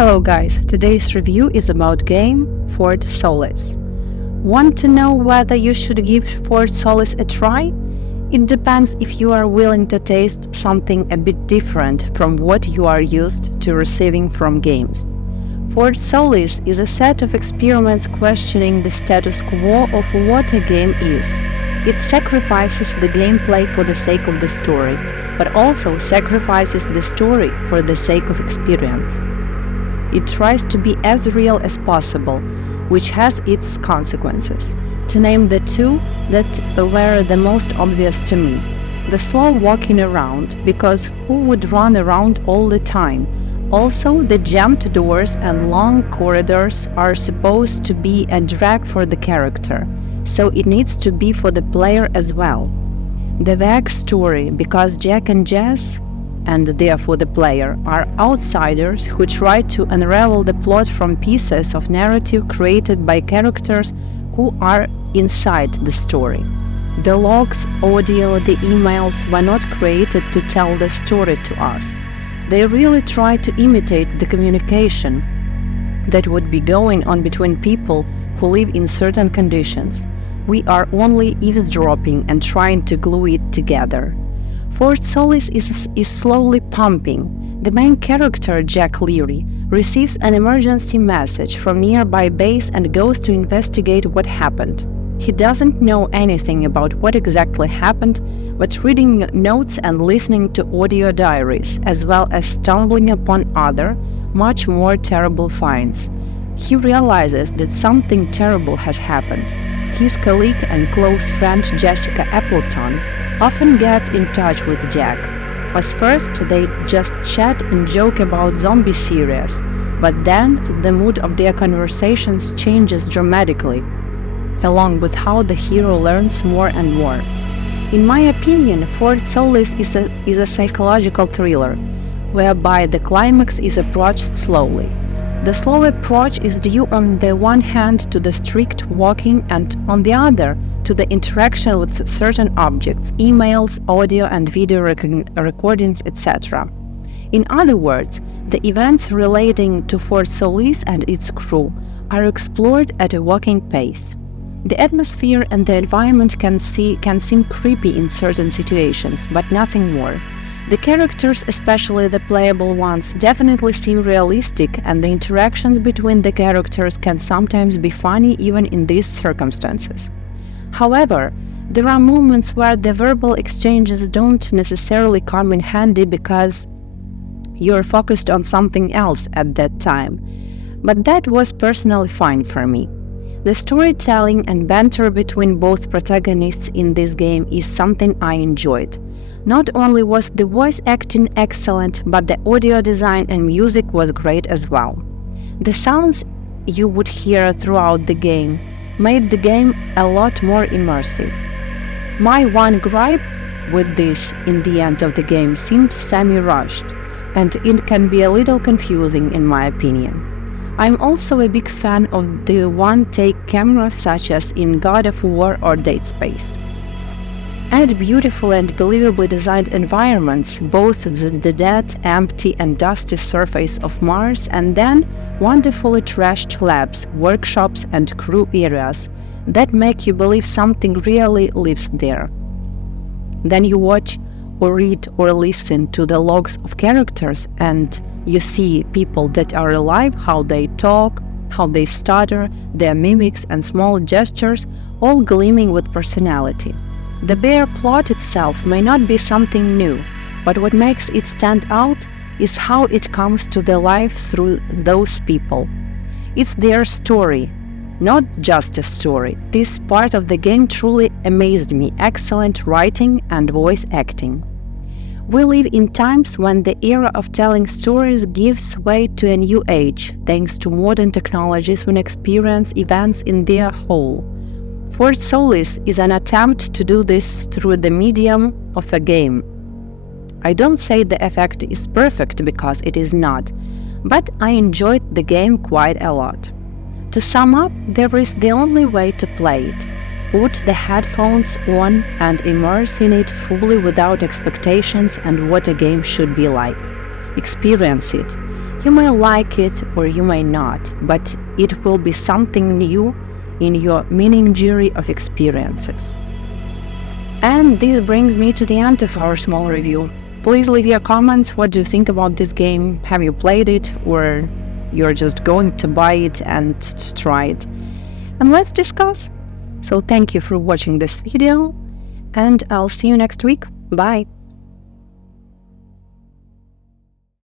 Hello guys, today's review is about game Fort Solis. Want to know whether you should give Fort Solis a try? It depends if you are willing to taste something a bit different from what you are used to receiving from games. Fort Solis is a set of experiments questioning the status quo of what a game is. It sacrifices the gameplay for the sake of the story, but also sacrifices the story for the sake of experience. It tries to be as real as possible, which has its consequences. To name the two that were the most obvious to me: the slow walking around, because who would run around all the time? Also, the jammed doors and long corridors are supposed to be a drag for the character, so it needs to be for the player as well. The vague story, because Jack and Jess, and therefore the player, are outsiders who try to unravel the plot from pieces of narrative created by characters who are inside the story. The logs, audio, the emails were not created to tell the story to us. They really try to imitate the communication that would be going on between people who live in certain conditions. We are only eavesdropping and trying to glue it together. Fort Solis is slowly pumping. The main character, Jack Leary, receives an emergency message from nearby base and goes to investigate what happened. He doesn't know anything about what exactly happened, but reading notes and listening to audio diaries, as well as stumbling upon other, much more terrible finds, he realizes that something terrible has happened. His colleague and close friend Jessica Appleton often gets in touch with Jack. At first, they just chat and joke about zombie series, but then the mood of their conversations changes dramatically, along with how the hero learns more and more. In my opinion, Fort Solis is a psychological thriller, whereby the climax is approached slowly. The slow approach is due on the one hand to the strict walking and on the other to the interaction with certain objects, emails, audio and video recordings, etc. In other words, the events relating to Fort Solis and its crew are explored at a walking pace. The atmosphere and the environment can seem creepy in certain situations, but nothing more. The characters, especially the playable ones, definitely seem realistic, and the interactions between the characters can sometimes be funny even in these circumstances. However, there are moments where the verbal exchanges don't necessarily come in handy because you're focused on something else at that time. But that was personally fine for me. The storytelling and banter between both protagonists in this game is something I enjoyed. Not only was the voice acting excellent, but the audio design and music was great as well. The sounds you would hear throughout the game made the game a lot more immersive. My one gripe with this in the end of the game seemed semi-rushed, and it can be a little confusing in my opinion. I'm also a big fan of the one-take cameras such as in God of War or Dead Space. Add beautiful and believably designed environments, both the dead, empty and dusty surface of Mars, and then wonderfully trashed labs, workshops and crew areas that make you believe something really lives there. Then you watch or read or listen to the logs of characters and you see people that are alive, how they talk, how they stutter, their mimics and small gestures, all gleaming with personality. The bare plot itself may not be something new, but what makes it stand out is how it comes to the life through those people. It's their story, not just a story. This part of the game truly amazed me. Excellent writing and voice acting. We live in times when the era of telling stories gives way to a new age, thanks to modern technologies when experience events in their whole. Fort Solis is an attempt to do this through the medium of a game. I don't say the effect is perfect because it is not, but I enjoyed the game quite a lot. To sum up, there is the only way to play it. Put the headphones on and immerse in it fully without expectations and what a game should be like. Experience it. You may like it or you may not, but it will be something new in your menagerie of experiences. And this brings me to the end of our small review. Please leave your comments. What do you think about this game? Have you played it, or you're just going to buy it and try it? And let's discuss. So thank you for watching this video, and I'll see you next week. Bye.